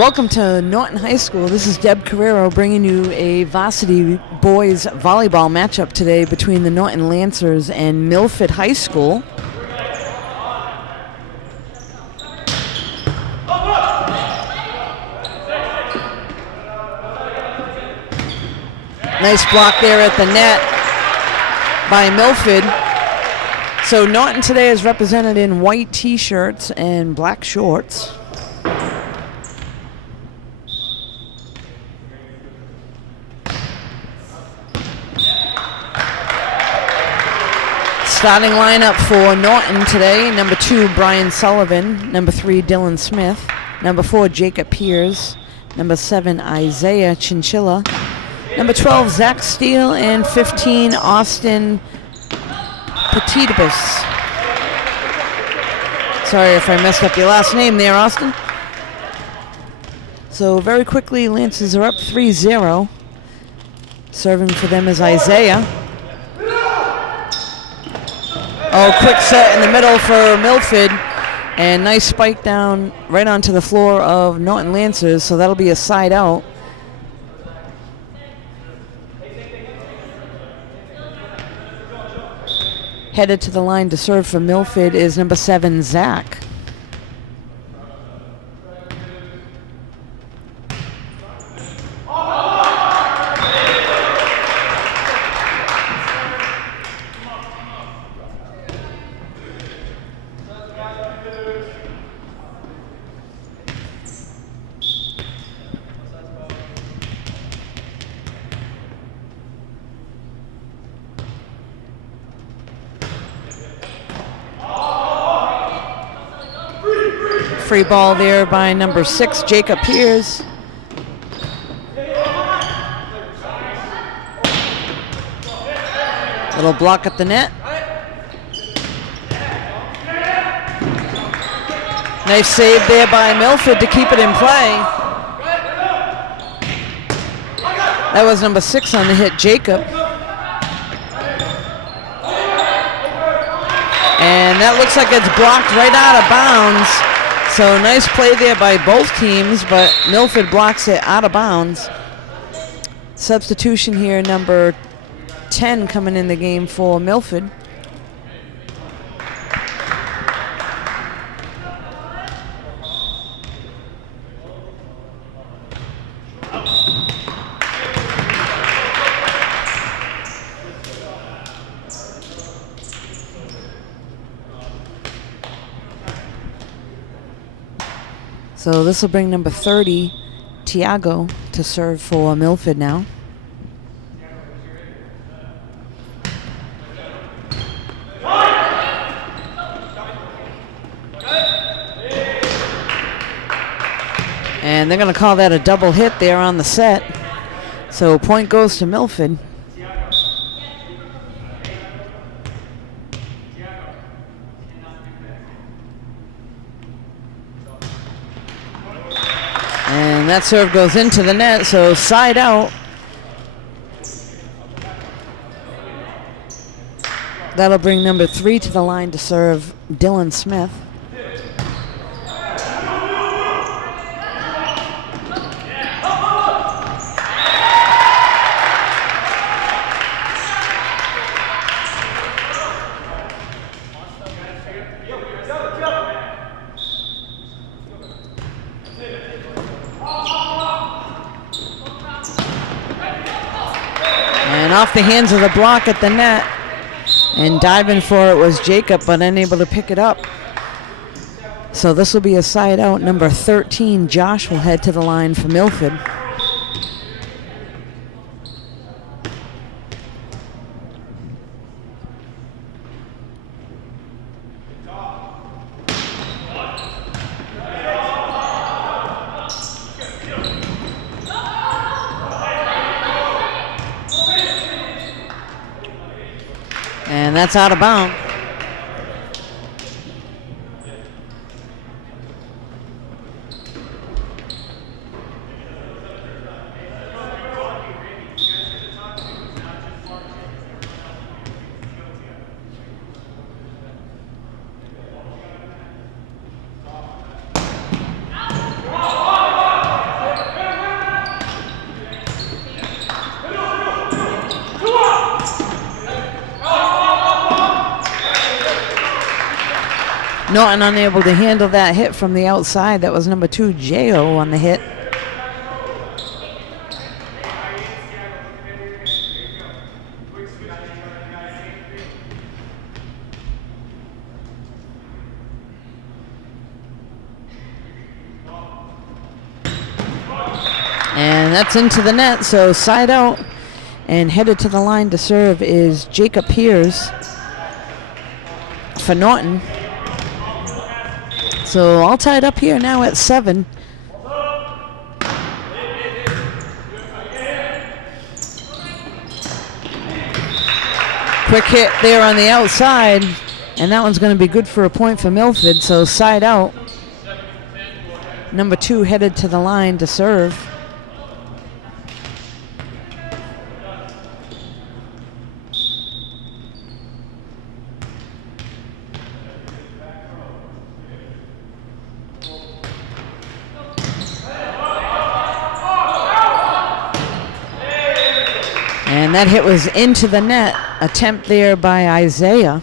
Welcome to Norton High School. This is Deb Carrero bringing you a varsity boys volleyball matchup today between the Norton Lancers and Milford High School. Nice block there at the net by Milford. So Norton today is represented in white t-shirts and black shorts. Starting lineup for Norton today: number 2, Brian Sullivan; number 3, Dylan Smith; number 4, Jacob Piers; number 7, Isaiah Chinchilla; number 12, Zach Steele; and 15, Austin Petitibus. Sorry if I messed up your last name there, Austin. So very quickly, Lancers are up 3-0. Serving for them is Isaiah. Oh, quick set in the middle for Milford, and nice spike down right onto the floor of Norton Lancers, so that'll be a side out. Headed to the line to serve for Milford is number 7, Zach. Free ball there by number 6, Jacob Piers. Little block at the net. Nice save there by Milford to keep it in play. That was number 6 on the hit, Jacob. And that looks like it's blocked right out of bounds. So nice play there by both teams, but Milford blocks it out of bounds. Substitution here, number 10 coming in the game for Milford. So this will bring number 30, Tiago, to serve for Milford now. And they're going to call that a double hit there on the set. So point goes to Milford. And that serve goes into the net, so side out. That'll bring number 3 to the line to serve, Dylan Smith. And off the hands of the block at the net, and diving for it was Jacob, but unable to pick it up. So this will be a side out. Number 13, Josh, will head to the line for Milford. And that's out of bounds. Norton unable to handle that hit from the outside. That was number 2, J.O. on the hit. And that's into the net, so side out. And headed to the line to serve is Jacob Piers for Norton. So all tied up here now at 7. Quick hit there on the outside, and that one's going to be good for a point for Milford, so side out. Number 2 headed to the line to serve. And that hit was into the net. Attempt there by Isaiah.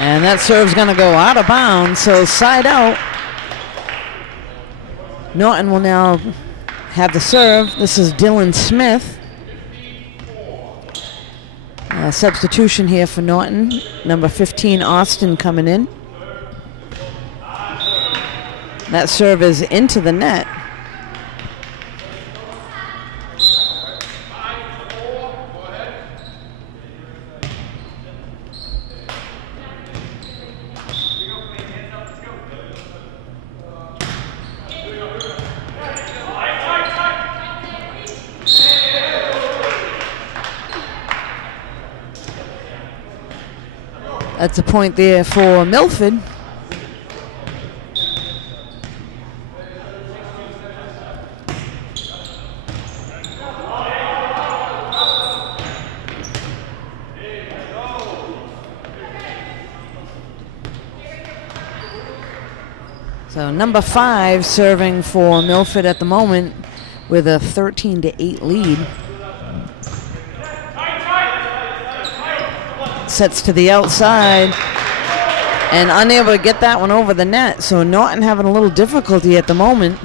And that serve's going to go out of bounds, so side out. Norton will now have the serve. This is Dylan Smith. Substitution here for Norton. Number 15, Austin, coming in. That serve is into the net. That's a point there for Milford. So number 5 serving for Milford at the moment with a 13-8 lead. Sets to the outside and unable to get that one over the net. So Norton having a little difficulty at the moment.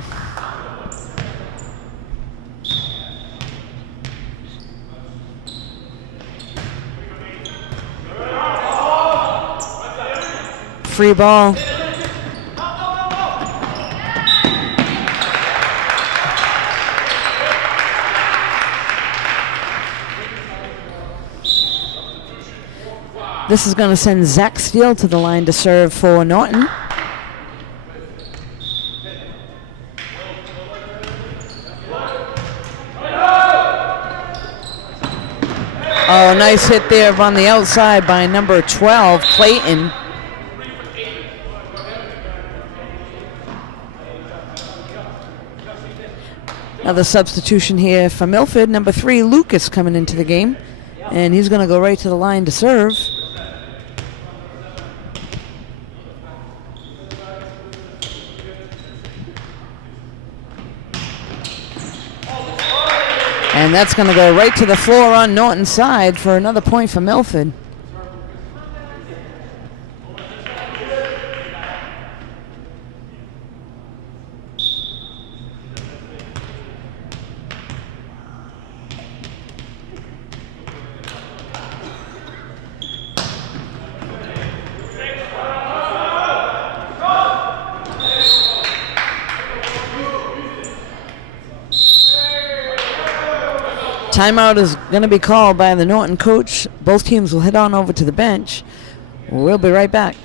Free ball. This is going to send Zach Steele to the line to serve for Norton. Oh, nice hit there on the outside by number 12, Clayton. Another substitution here for Milford. Number 3, Lucas, coming into the game. And he's going to go right to the line to serve. And that's going to go right to the floor on Norton's side for another point for Milford. Timeout is going to be called by the Norton coach. Both teams will head on over to the bench. We'll be right back.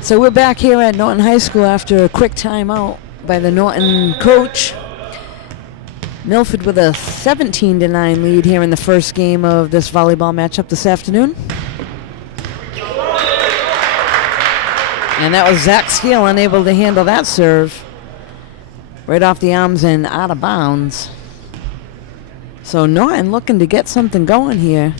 So we're back here at Norton High School after a quick timeout by the Norton coach. Milford with a 17-9 lead here in the first game of this volleyball matchup this afternoon. And that was Zach Steele unable to handle that serve. Right off the arms and out of bounds. So Norton looking to get something going here.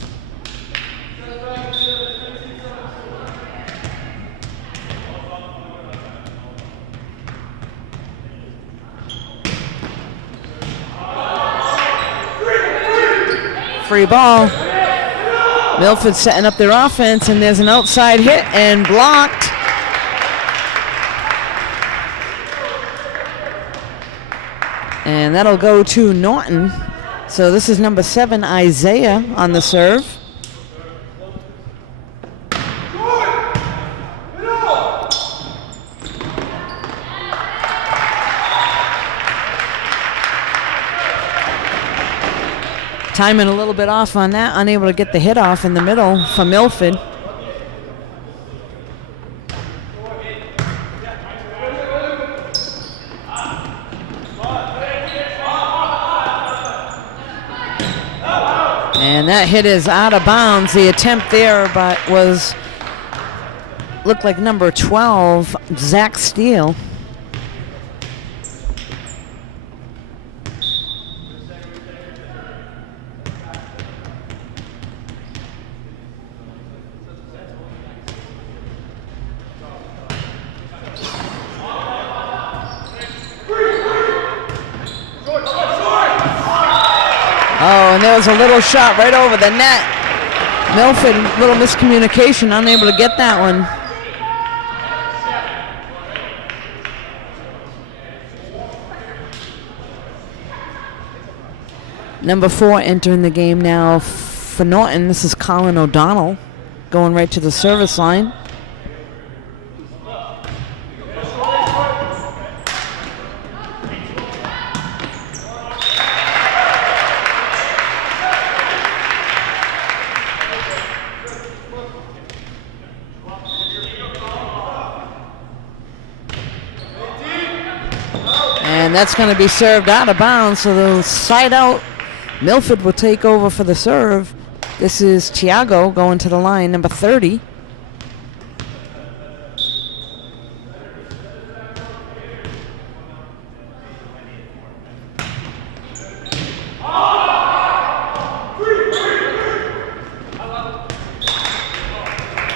Free ball. Milford setting up their offense, and there's an outside hit and blocked. And that'll go to Norton. So this is number 7, Isaiah, on the serve. Timing a little bit off on that, unable to get the hit off in the middle for Milford. And that hit is out of bounds. The attempt there but looked like number 12, Zach Steele. Oh, and there was a little shot right over the net. Milford, little miscommunication, unable to get that one. Number 4 entering the game now for Norton. This is Colin O'Donnell going right to the service line. And that's going to be served out of bounds, so the side out. Milford will take over for the serve. This is Tiago going to the line, number 30.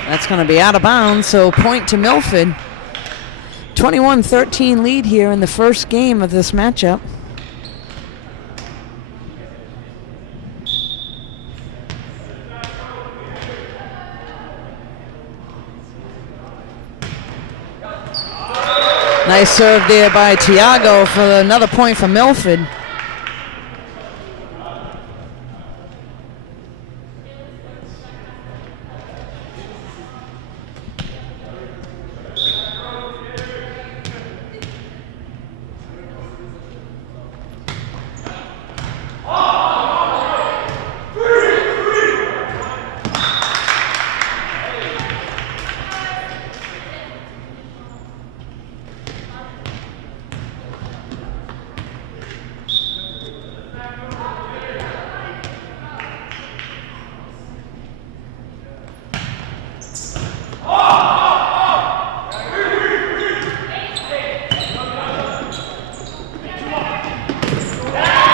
That's going to be out of bounds, so point to Milford. 21-13 lead here in the first game of this matchup. Nice serve there by Tiago for another point for Milford.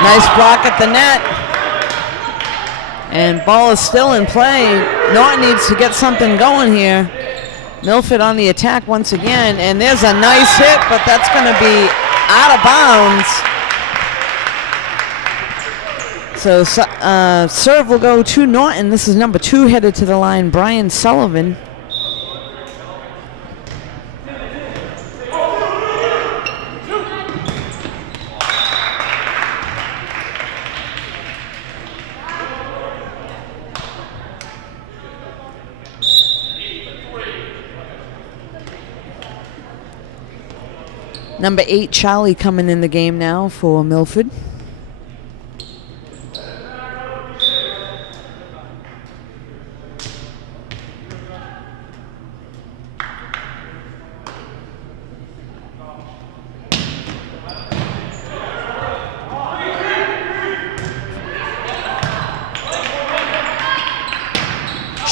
Nice block at the net. And ball is still in play. Norton needs to get something going here. Milford on the attack once again. And there's a nice hit, but that's going to be out of bounds. So serve will go to Norton. This is number 2 headed to the line, Brian Sullivan. Number 8, Charlie, coming in the game now for Milford.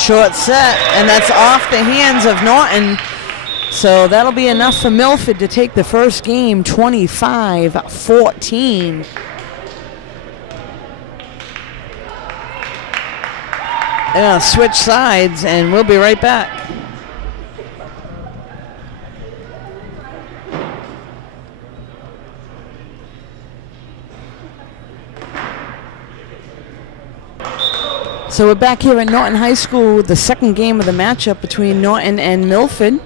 short set, and that's off the hands of Norton. So that'll be enough for Milford to take the first game 25-14. They're going to switch sides, and we'll be right back. So we're back here at Norton High School with the second game of the matchup between Norton and Milford.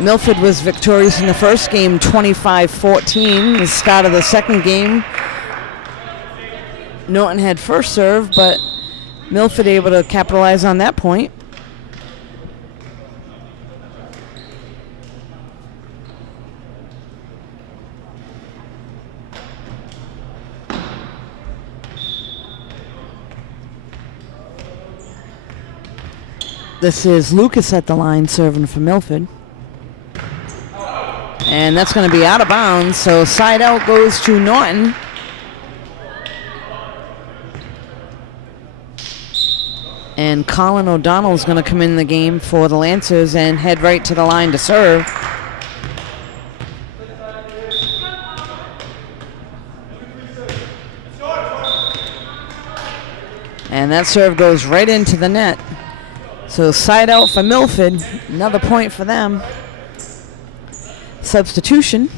Milford was victorious in the first game, 25-14. The start of the second game, Norton had first serve, but Milford able to capitalize on that point. This is Lucas at the line serving for Milford. And that's going to be out of bounds, so side out goes to Norton. And Colin O'Donnell is going to come in the game for the Lancers and head right to the line to serve. And that serve goes right into the net. So side out for Milford, another point for them. Substitution.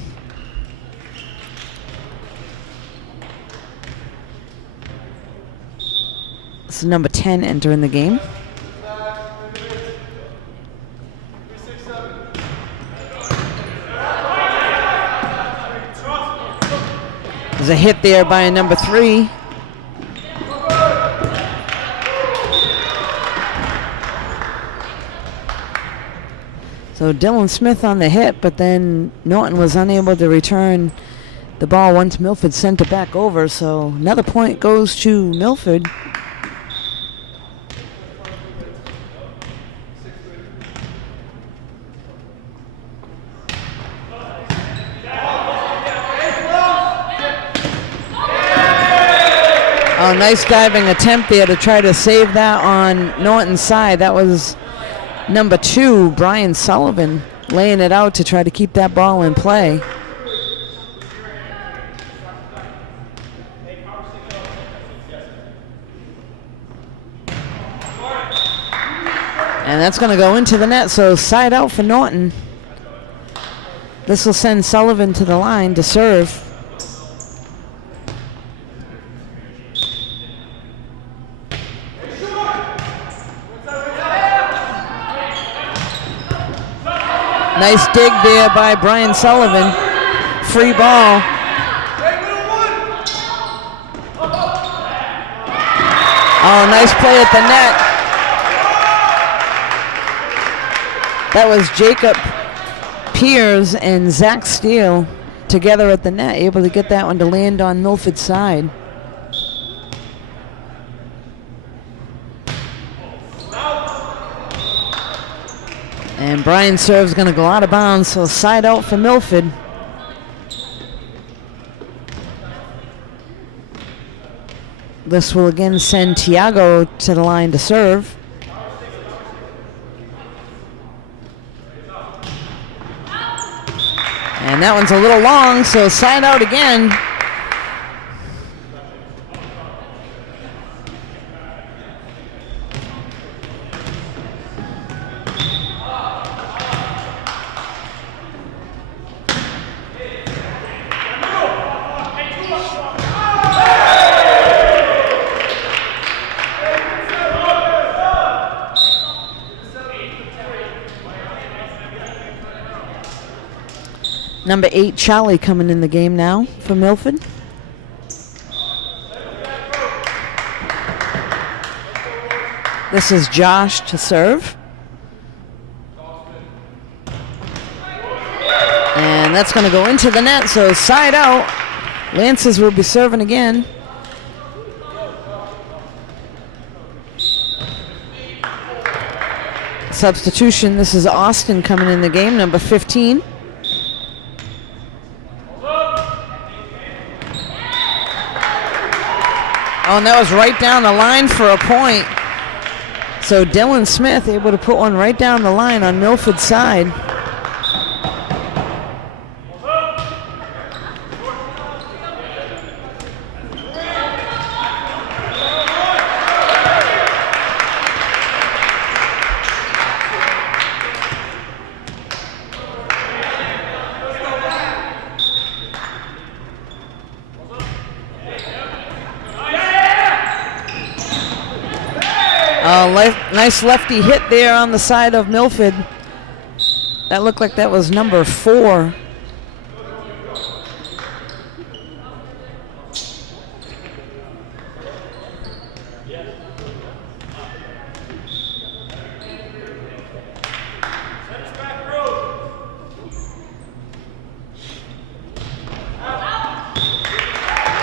This is number 10 entering the game. There's a hit there by number 3. So Dylan Smith on the hit, but then Norton was unable to return the ball once Milford sent it back over. So another point goes to Milford. Oh, nice diving attempt there to try to save that on Norton's side. That was number 2, Brian Sullivan, laying it out to try to keep that ball in play. And that's going to go into the net, so side out for Norton. This will send Sullivan to the line to serve. Nice dig there by Brian Sullivan. Free ball. Oh, nice play at the net. That was Jacob Piers and Zach Steele together at the net, able to get that one to land on Milford's side. And Brian's serve's going to go out of bounds, so side out for Milford. This will again send Tiago to the line to serve. And that one's a little long, so side out again. Number 8, Charlie, coming in the game now for Milford. This is Josh to serve. And that's going to go into the net, so side out. Lancers will be serving again. Substitution, this is Austin coming in the game, number 15. Oh, and that was right down the line for a point. So Dylan Smith able to put one right down the line on Milford's side. Nice lefty hit there on the side of Milford. That looked like that was number 4.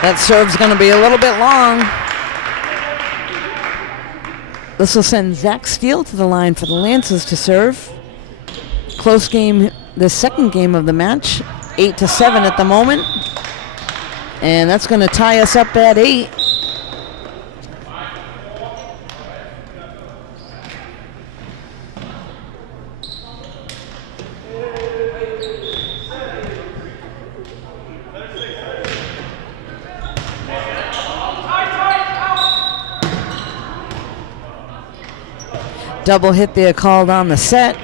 That serve's going to be a little bit long. This will send Zach Steele to the line for the Lancers to serve. Close game, the second game of the match, 8-7 at the moment. And that's going to tie us up at 8. Double hit there called on the set.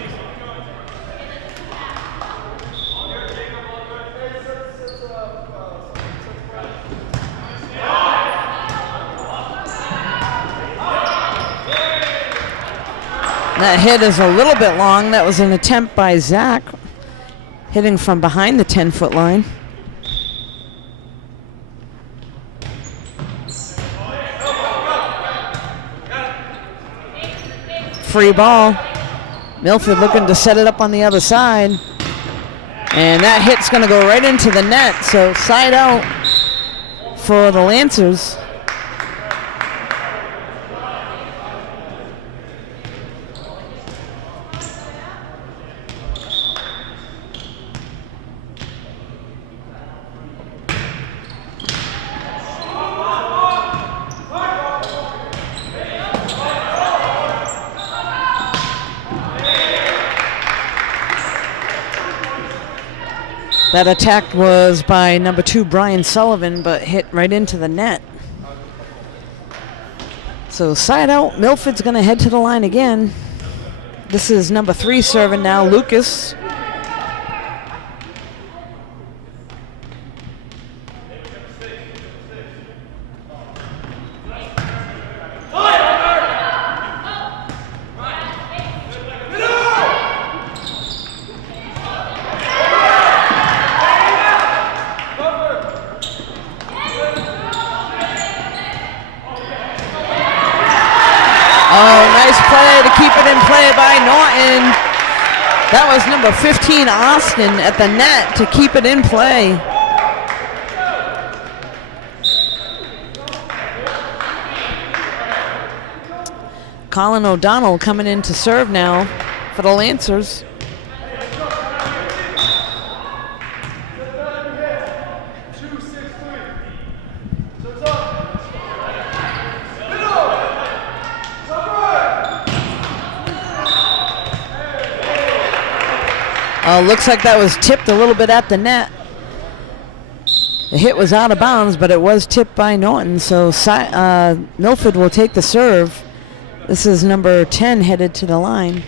That hit is a little bit long. That was an attempt by Zach, hitting from behind the 10-foot line. Free ball. Milford looking to set it up on the other side. And that hit's going to go right into the net. So side out for the Lancers. That attack was by number 2, Brian Sullivan, but hit right into the net. So side out, Milford's going to head to the line again. This is number 3 serving now, Lucas. By Norton. That was number 15, Austin, at the net to keep it in play. Colin O'Donnell coming in to serve now for the Lancers. Looks like that was tipped a little bit at the net. The hit was out of bounds, but it was tipped by Norton. So Milford will take the serve. This is number 10 headed to the line.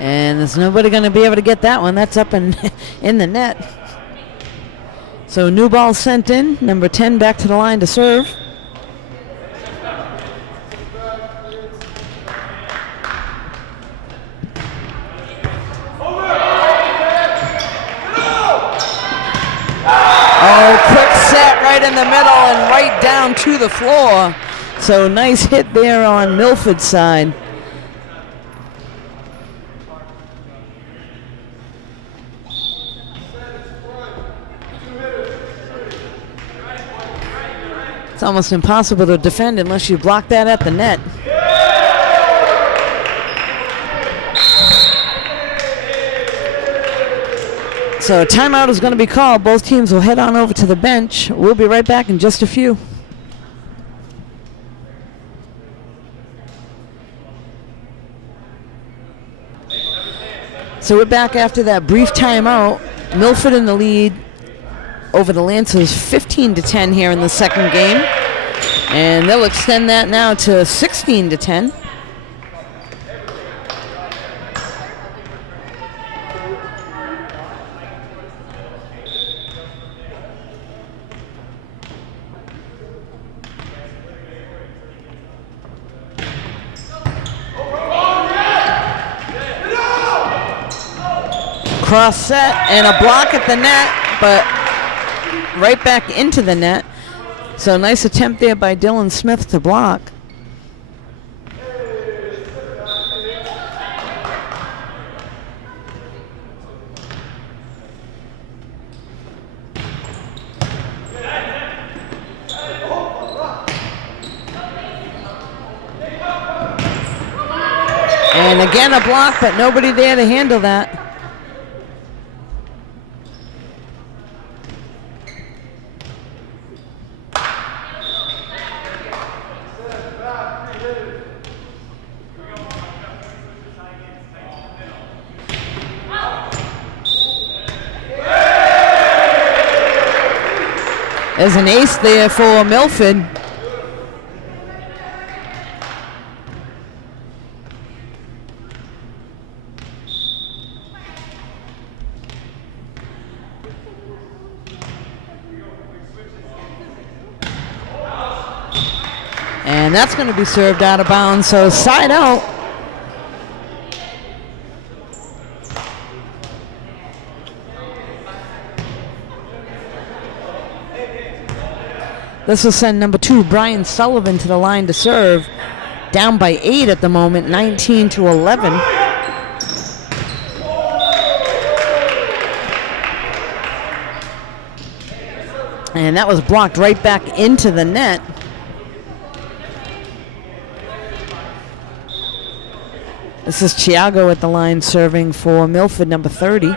And there's nobody going to be able to get that one. That's up in the net. So new ball sent in. Number 10 back to the line to serve. Oh, quick set right in the middle and right down to the floor. So nice hit there on Milford's side. It's almost impossible to defend unless you block that at the net. So a timeout is going to be called. Both teams will head on over to the bench. We'll be right back in just a few. So we're back after that brief timeout. Milford in the lead over the Lancers 15-10 here in the second game. And they'll extend that now to 16-10. Cross set and a block at the net, but right back into the net. So nice attempt there by Dylan Smith to block. And again a block, but nobody there to handle that. There's an ace there for Milford. And that's going to be served out of bounds, so side out. This will send number 2, Brian Sullivan, to the line to serve. Down by 8 at the moment, 19-11. And that was blocked right back into the net. This is Thiago at the line serving for Milford, number 30.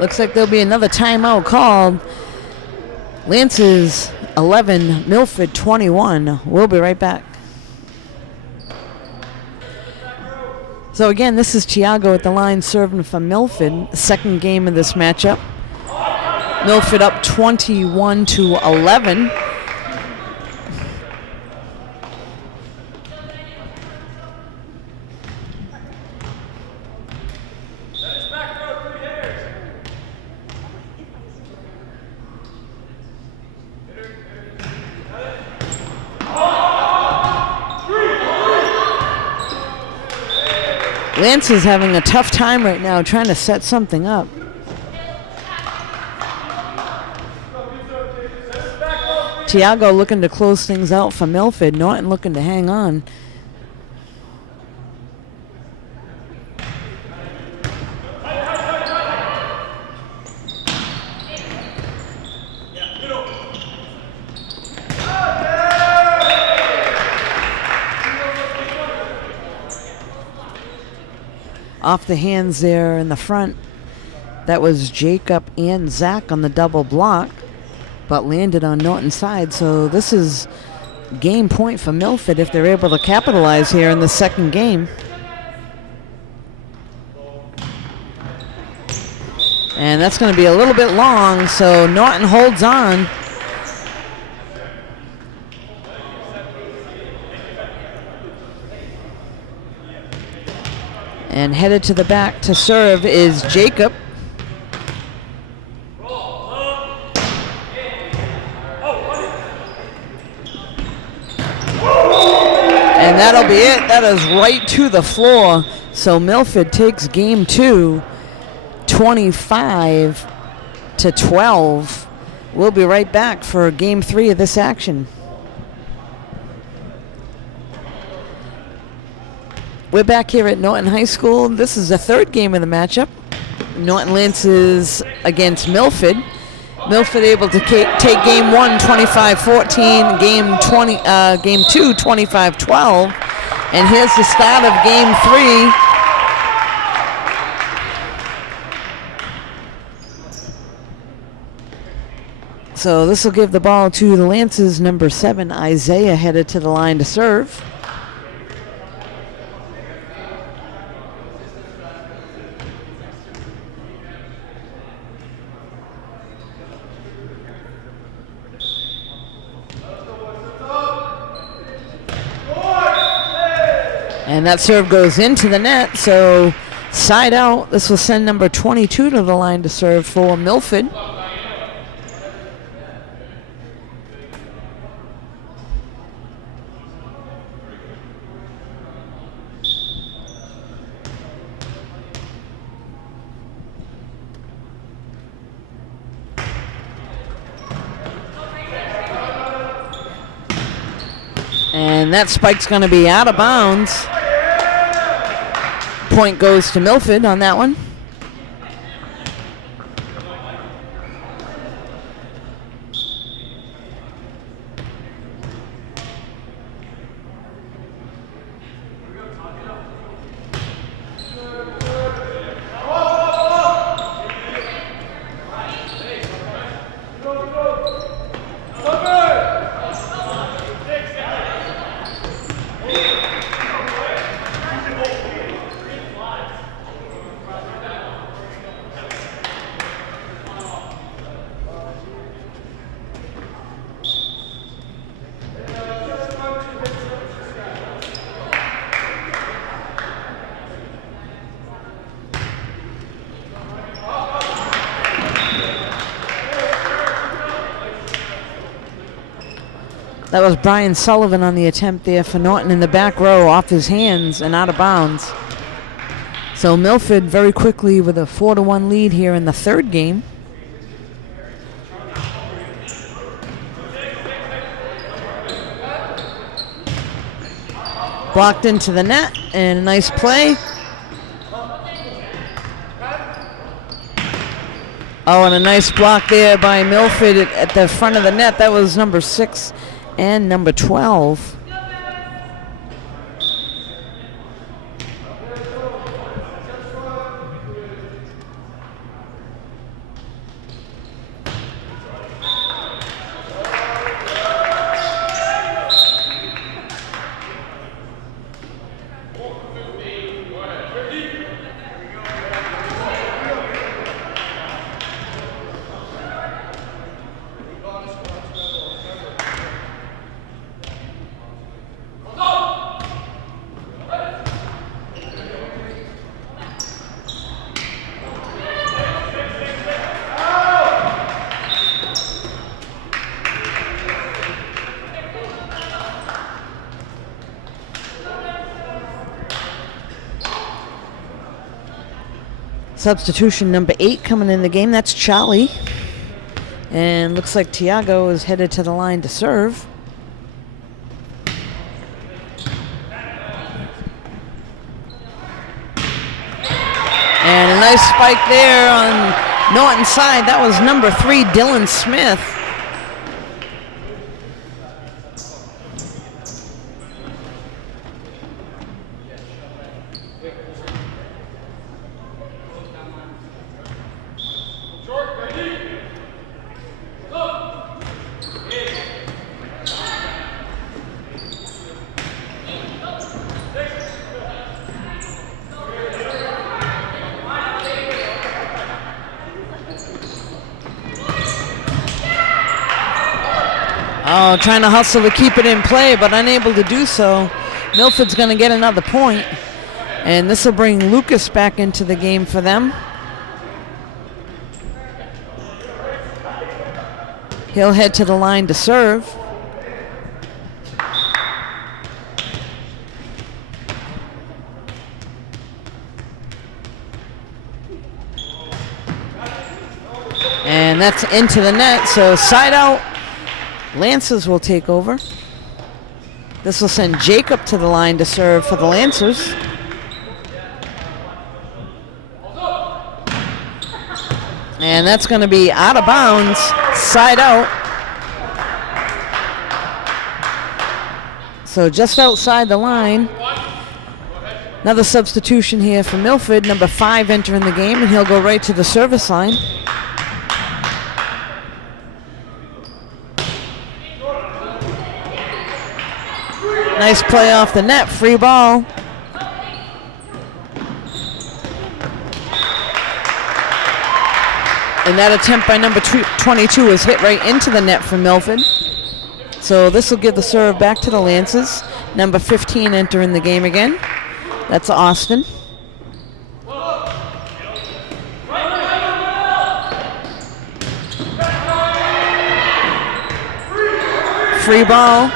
Looks like there'll be another timeout called. Lancers 11, Milford 21. We'll be right back. So again, this is Thiago at the line serving for Milford. Second game of this matchup. Milford up 21-11. Lance is having a tough time right now trying to set something up. Thiago looking to close things out for Milford. Norton looking to hang on. Off the hands there in the front. That was Jacob and Zach on the double block, but landed on Norton's side. So this is game point for Milford if they're able to capitalize here in the second game. And that's going to be a little bit long, so Norton holds on. And headed to the back to serve is Jacob. And that'll be it. That is right to the floor. So Milford takes game 2, 25-12. We'll be right back for game 3 of this action. We're back here at Norton High School. This is the third game of the matchup. Norton Lancers against Milford. Milford able to take game 1, 25-14, game 2, 25-12. And here's the start of game 3. So this will give the ball to the Lancers. Number 7, Isaiah, headed to the line to serve. And that serve goes into the net, so side out. This will send number 22 to the line to serve for Milford. And that spike's going to be out of bounds. Point goes to Milford on that one. That was Brian Sullivan on the attempt there for Norton in the back row, off his hands and out of bounds. So Milford very quickly with a 4-1 lead here in the third game. Blocked into the net, and a nice play. Oh, and a nice block there by Milford at the front of the net. That was number 6 and number 12. Substitution number 8 coming in the game. That's Charlie. And looks like Tiago is headed to the line to serve. And a nice spike there on Norton's side. That was number 3, Dylan Smith. Oh, trying to hustle to keep it in play, but unable to do so. Milford's going to get another point, and this will bring Lucas back into the game for them. He'll head to the line to serve. And that's into the net, so side out. Lancers will take over. This will send Jacob to the line to serve for the Lancers. And that's going to be out of bounds, side out. So just outside the line. Another substitution here for Milford. Number 5 entering the game, and he'll go right to the service line. Nice play off the net, free ball. And that attempt by number 22 is hit right into the net for Milford. So this will give the serve back to the Lancers. Number 15 entering the game again. That's Austin. Free ball.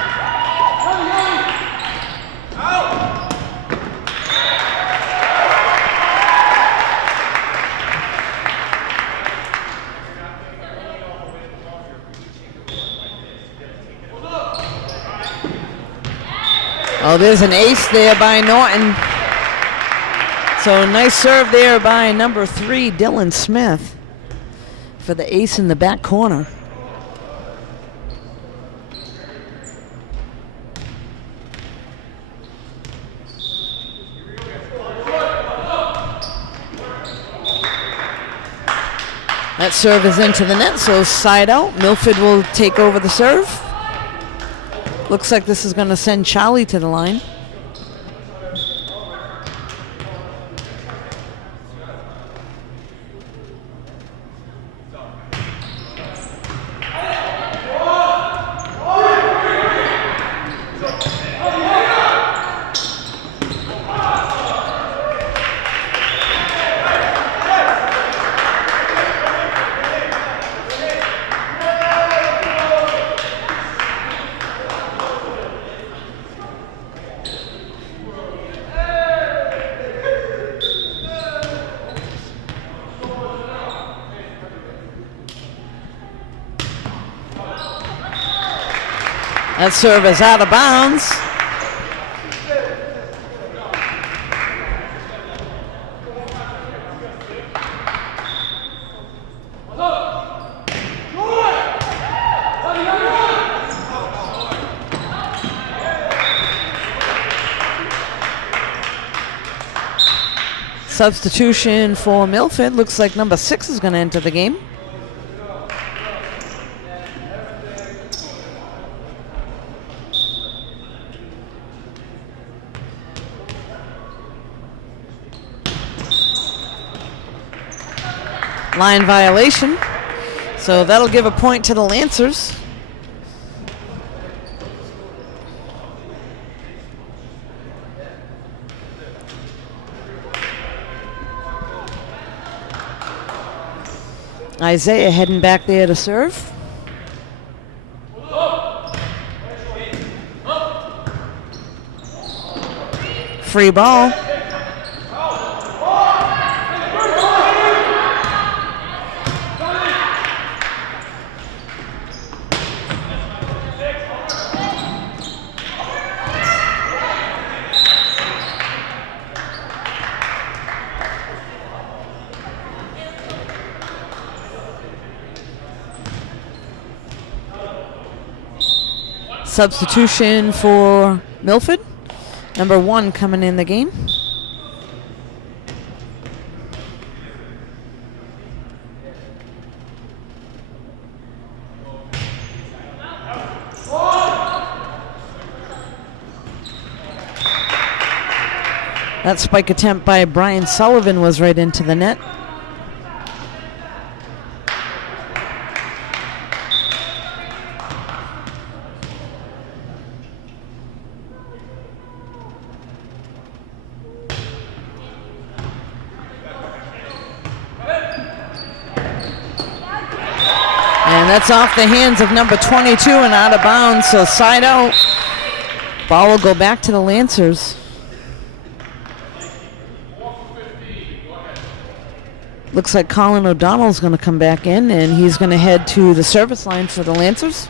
Oh, there's an ace there by Norton. So nice serve there by number 3, Dylan Smith, for the ace in the back corner. That serve is into the net, so side out. Milford will take over the serve. Looks like this is going to send Charlie to the line. That serve is out of bounds. Substitution for Milford. Looks like number 6 is going to enter the game. Line violation. So that'll give a point to the Lancers. Isaiah heading back there to serve. Free ball. Substitution for Milford. Number 1 coming in the game. That spike attempt by Brian Sullivan was right into the net. That's off the hands of number 22 and out of bounds, so side out. Ball will go back to the Lancers. Looks like Colin O'Donnell's going to come back in, and he's going to head to the service line for the Lancers.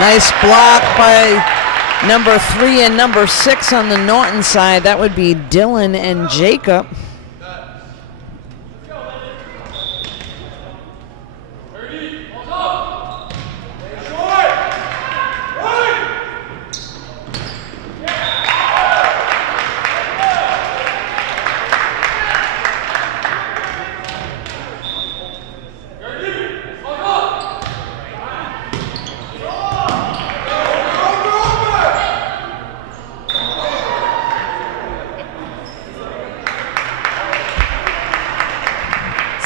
Nice block by number 3 and number 6 on the Norton side. That would be Dylan and Jacob.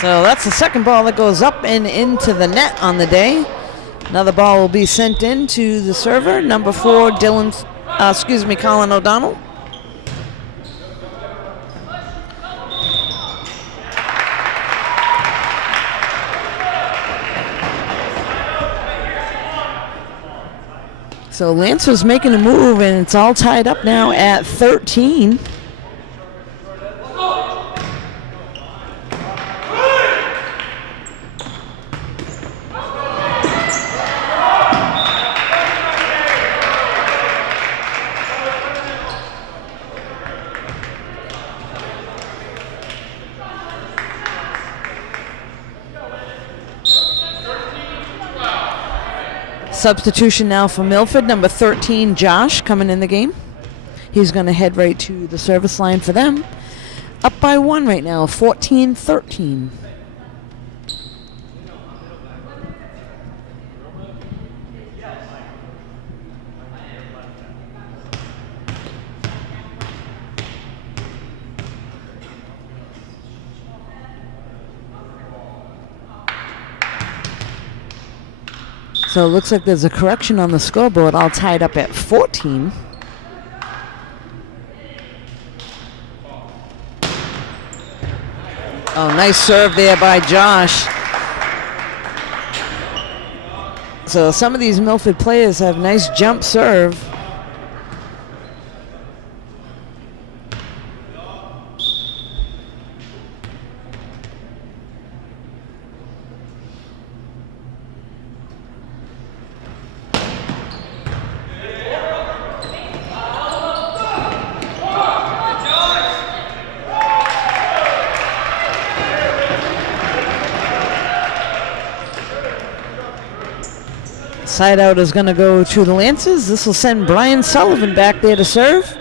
So that's the second ball that goes up and into the net on the day. Another ball will be sent in to the server, number 4, Colin O'Donnell. So Lancer's making a move, and it's all tied up now at 13. Substitution now for Milford, number 13, Josh, coming in the game. He's going to head right to the service line for them. Up by 1 right now, 14-13. So it looks like there's a correction on the scoreboard, all tied up at 14. Oh, nice serve there by Josh. So some of these Milford players have nice jump serve. Side out is going to go to the Lancers. This will send Brian Sullivan back there to serve.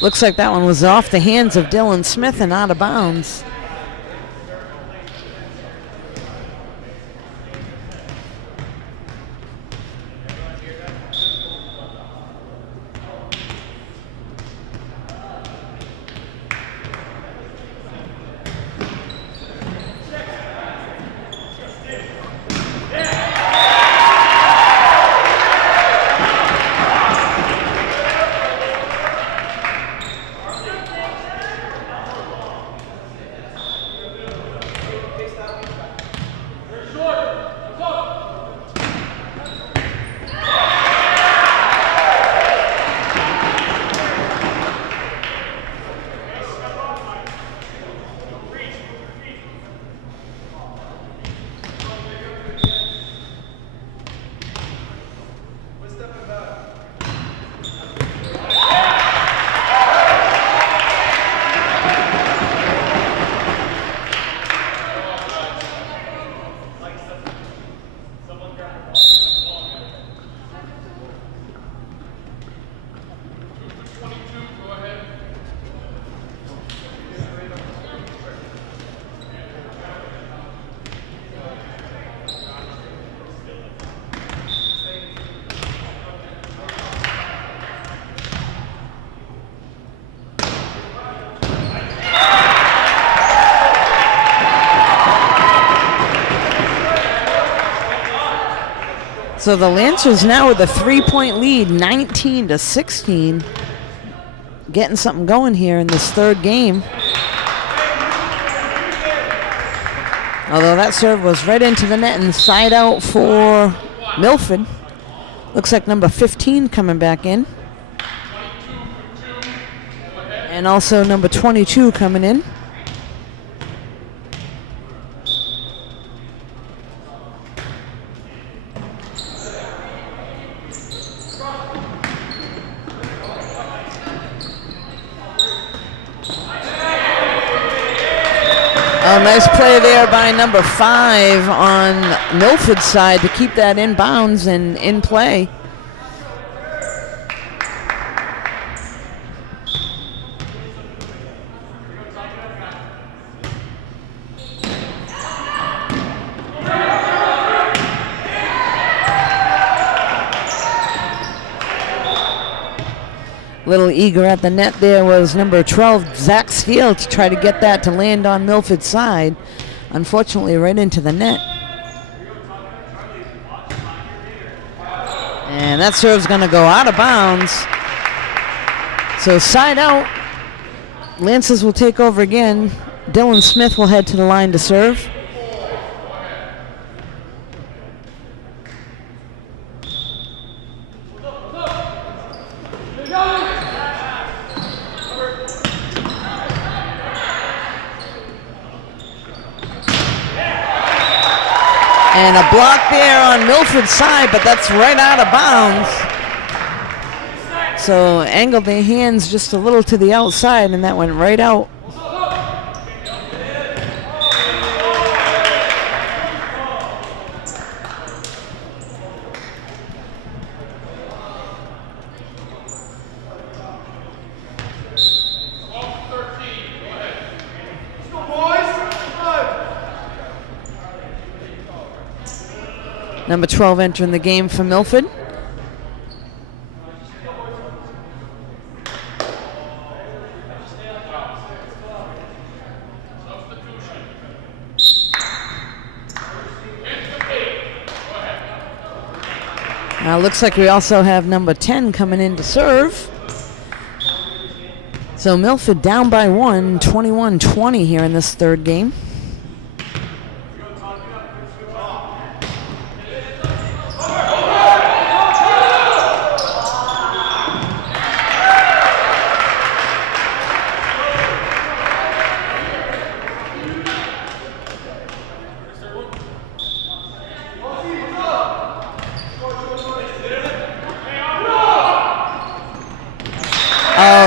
Looks like that one was off the hands of Dylan Smith and out of bounds. So the Lancers now with a 3-point lead, 19-16. Getting something going here in this third game. Although that serve was right into the net and side out for Milford. Looks like number 15 coming back in. And also number 22 coming in. A nice play there by number 5 on Milford's side to keep that in bounds and in play. Little eager at the net there was number 12, Zach Steele, to try to get that to land on Milford's side. Unfortunately, right into the net. And that serve's going to go out of bounds. So side out. Lancers will take over again. Dylan Smith will head to the line to serve. And a block there on Milford's side, but that's right out of bounds. So angled their hands just a little to the outside, and that went right out. Number 12 entering the game for Milford. Now looks like we also have number 10 coming in to serve. So Milford down by 1, 21-20 here in this third game.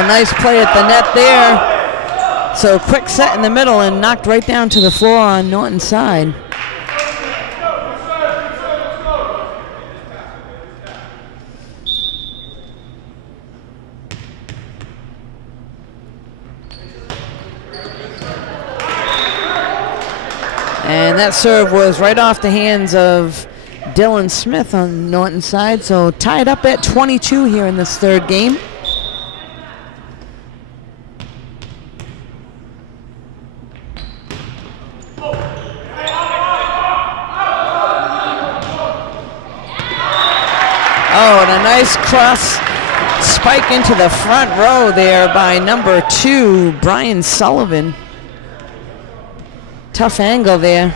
Nice play at the net there. So quick set in the middle and knocked right down to the floor on Norton's side. And that serve was right off the hands of Dylan Smith on Norton's side. So tied up at 22 here in this third game. Oh, and a nice cross spike into the front row there by number 2, Brian Sullivan. Tough angle there.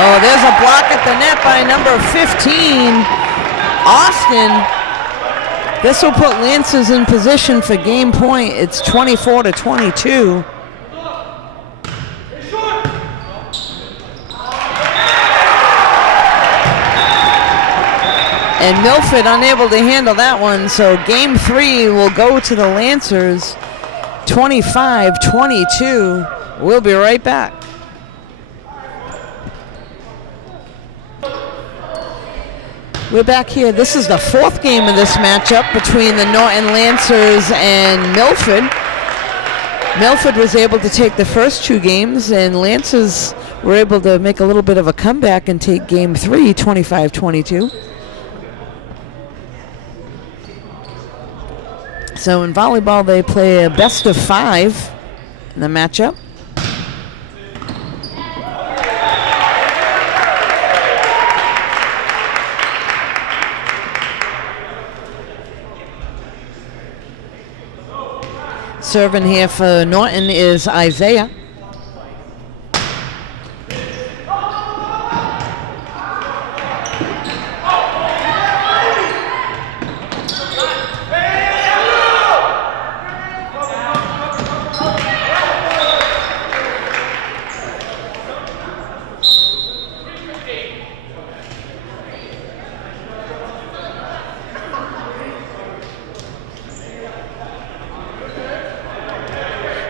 Oh, there's a block at the net by number 15, Austin. This will put Lancers in position for game point. It's 24-22. And Milford unable to handle that one, so game 3 will go to the Lancers, 25-22. We'll be right back. We're back here. This is the fourth game of this matchup between the Norton Lancers and Milford. Milford was able to take the first 2 games, and Lancers were able to make a little bit of a comeback and take game 3, 25-22. So in volleyball, they play a best of 5 in the matchup. Serving here for Norton is Isaiah.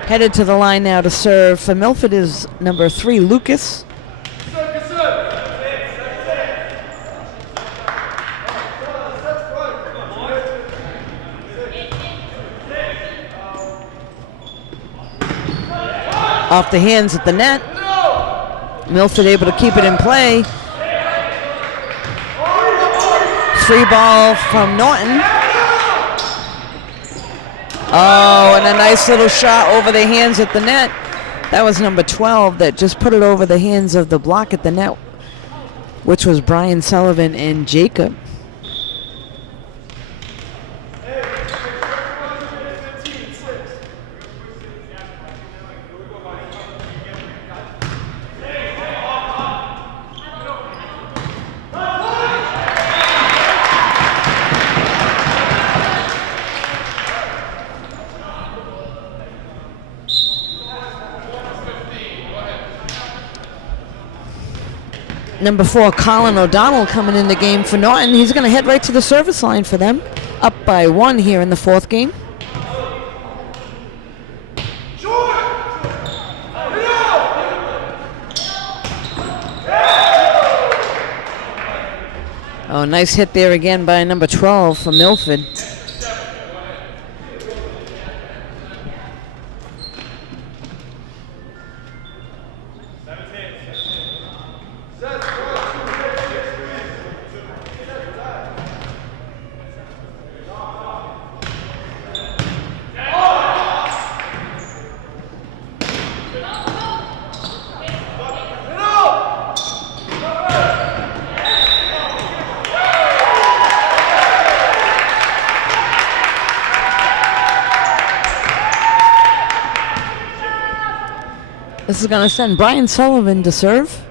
Headed to the line now to serve for Milford is number 3, Lucas. Off the hands at the net. Milford able to keep it in play. Free ball from Norton. Oh, and a nice little shot over the hands at the net. That was number 12 that just put it over the hands of the block at the net, which was Brian Sullivan and Jacob. Number 4, Colin O'Donnell coming in the game for Norton. He's going to head right to the service line for them. Up by 1 here in the 4th game. Oh, nice hit there again by number 12 for Milford. This is going to send Brian Sullivan to serve.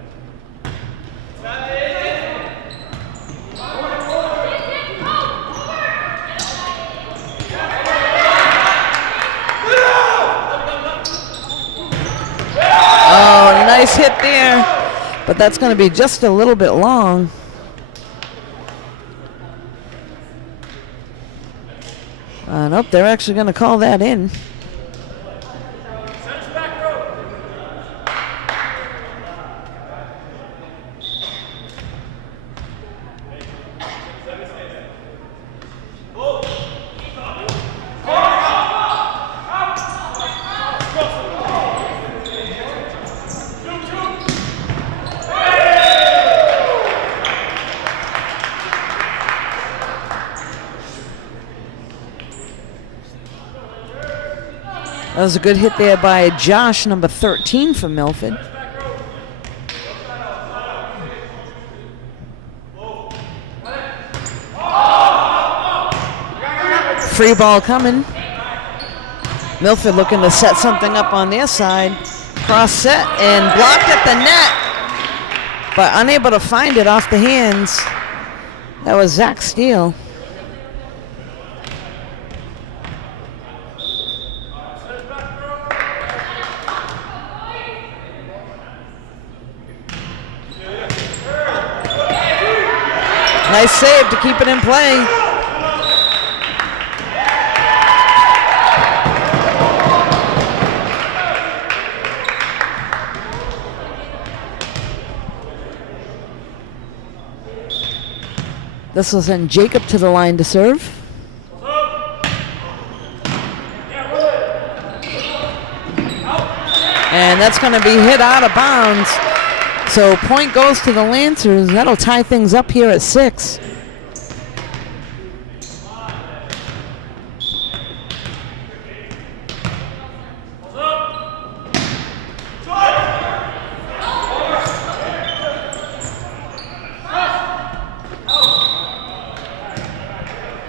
Oh, nice hit there. But that's going to be just a little bit long. Nope, they're actually going to call that in. That was a good hit there by Josh, number 13 for Milford. Free ball coming. Milford looking to set something up on their side. Cross set and blocked at the net, but unable to find it off the hands. That was Zach Steele. Nice save to keep it in play. This will send Jacob to the line to serve. And that's going to be hit out of bounds. So point goes to the Lancers. That'll tie things up here at 6.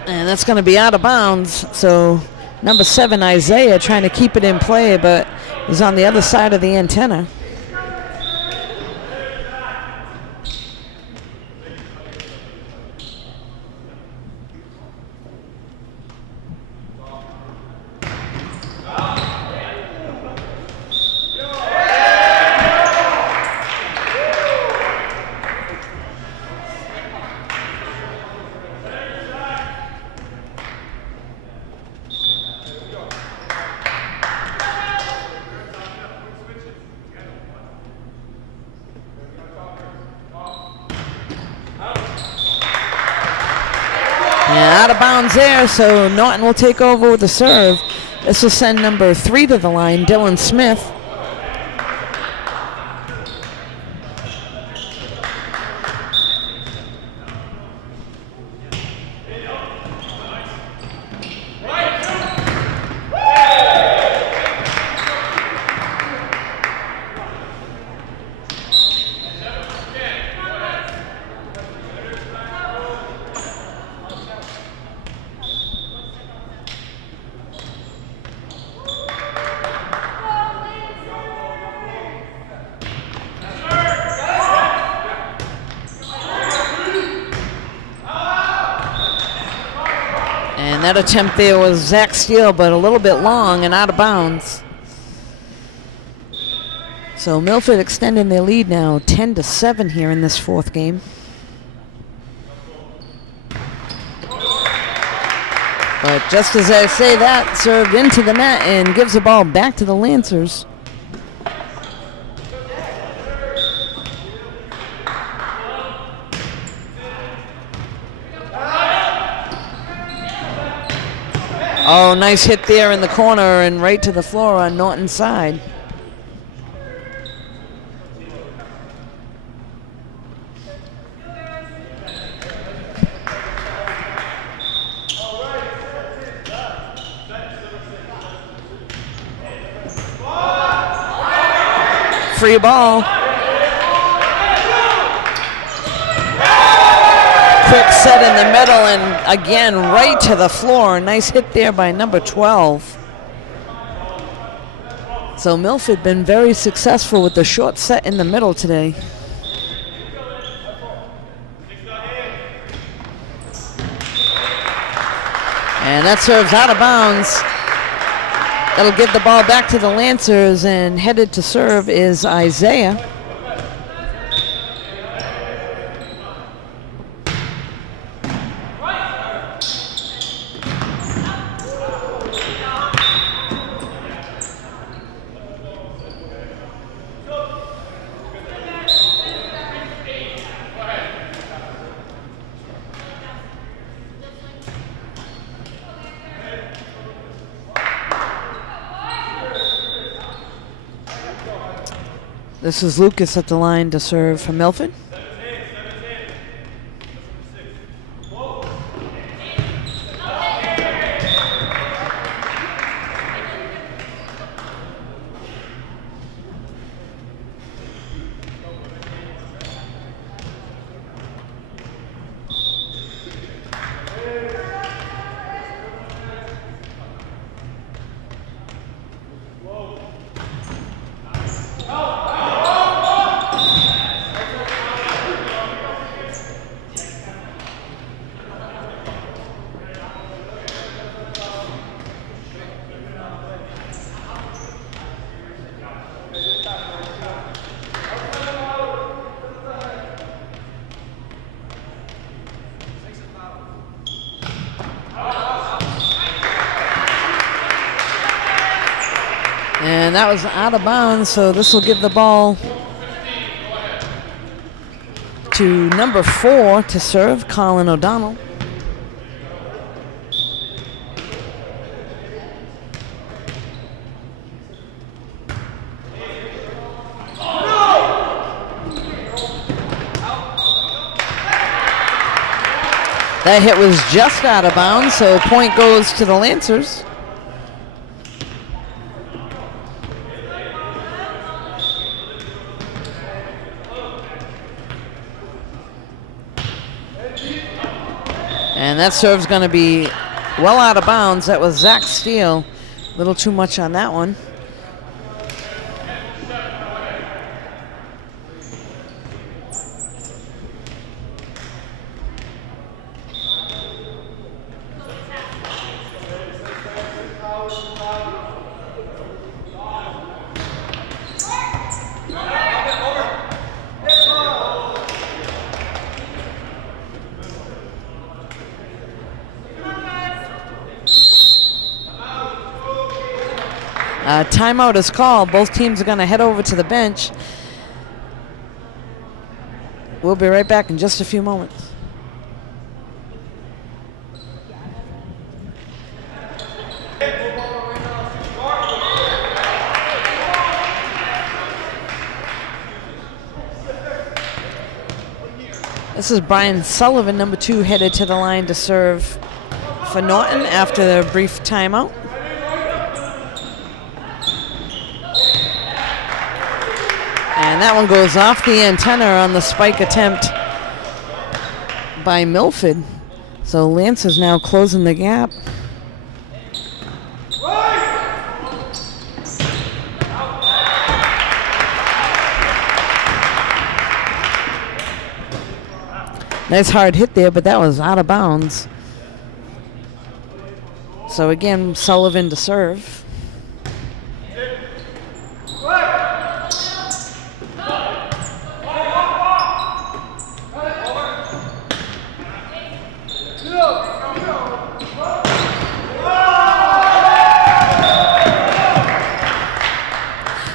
And that's going to be out of bounds. So number 7, Isaiah, trying to keep it in play, but is on the other side of the antenna. out of bounds there, so Norton will take over with the serve. This will send number 3 to the line, Dylan Smith. And that attempt there was Zach Steele, but a little bit long and out of bounds. So Milford extending their lead now 10-7 here in this 4th game. But just as I say that, served into the net and gives the ball back to the Lancers. Oh, nice hit there in the corner and right to the floor on Norton's side. Free ball. Quick set in the middle and again right to the floor. Nice hit there by number 12. So Milford been very successful with the short set in the middle today. And that serves out of bounds. That'll give the ball back to the Lancers, and headed to serve is Isaiah. This is Lucas at the line to serve for Milford. And that was out of bounds, so this will give the ball to number 4 to serve, Colin O'Donnell. That hit was just out of bounds, so point goes to the Lancers. And that serve's going to be well out of bounds. That was Zach Steele. A little too much on that one. Timeout is called. Both teams are going to head over to the bench. We'll be right back in just a few moments. This is Brian Sullivan, number 2, headed to the line to serve for Norton after the brief timeout. And that one goes off the antenna on the spike attempt by Milford. So Lance is now closing the gap. Nice hard hit there, but that was out of bounds. So again, Sullivan to serve.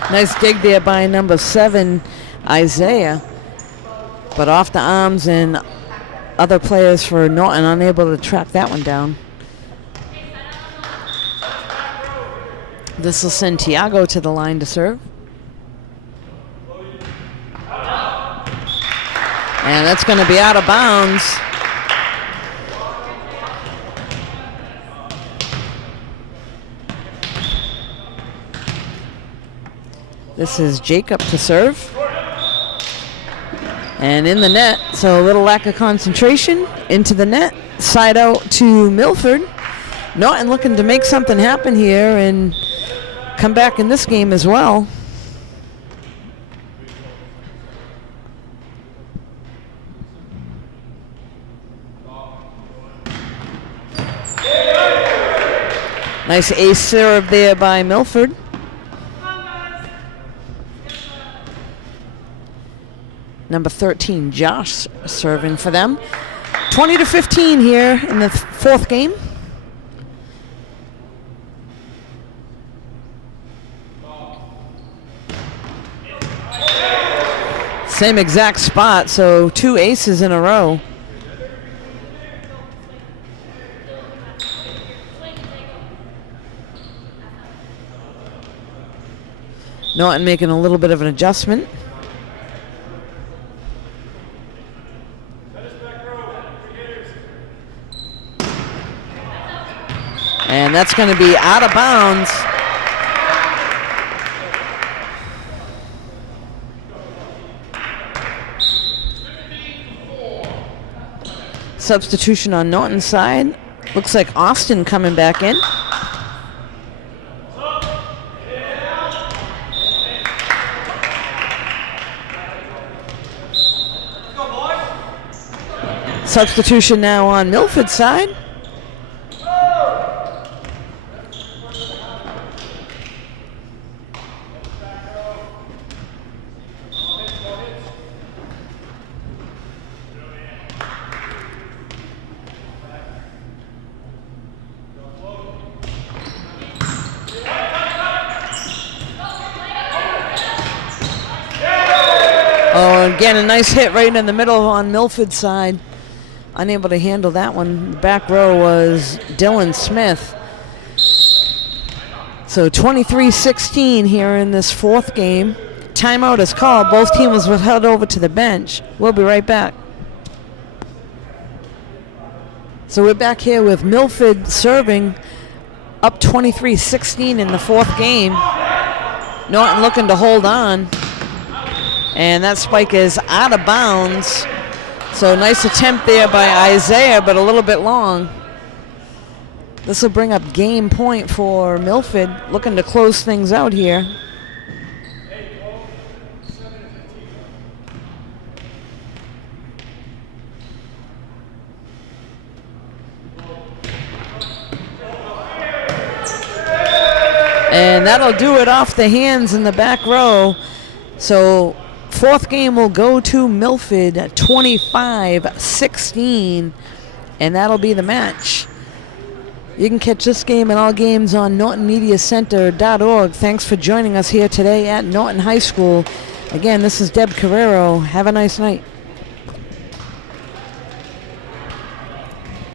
Nice dig there by number 7, Isaiah. But off the arms, and other players for Norton unable to track that one down. This will send Tiago to the line to serve. And that's going to be out of bounds. This is Jacob to serve. And in the net, so a little lack of concentration. Into the net, side out to Milford. Norton looking to make something happen here and come back in this game as well. Nice ace serve there by Milford. Number 13, Josh, serving for them. 20-15 here in the fourth game. Same exact spot, so 2 aces in a row. Norton making a little bit of an adjustment. And that's going to be out of bounds. Substitution on Norton's side. Looks like Austin coming back in. Substitution now on Milford's side. Again, a nice hit right in the middle on Milford's side. Unable to handle that one. The back row was Dylan Smith. So 23-16 here in this fourth game. Timeout is called. Both teams were held over to the bench. We'll be right back. So we're back here with Milford serving up 23-16 in the fourth game. Norton looking to hold on. And that spike is out of bounds. So nice attempt there by Isaiah, but a little bit long. This will bring up game point for Milford, looking to close things out here. And that'll do it off the hands in the back row. So fourth game will go to Milford, 25-16, and that'll be the match. You can catch this game and all games on NortonMediaCenter.org. Thanks for joining us here today at Norton High School. Again, this is Deb Carrero. Have a nice night.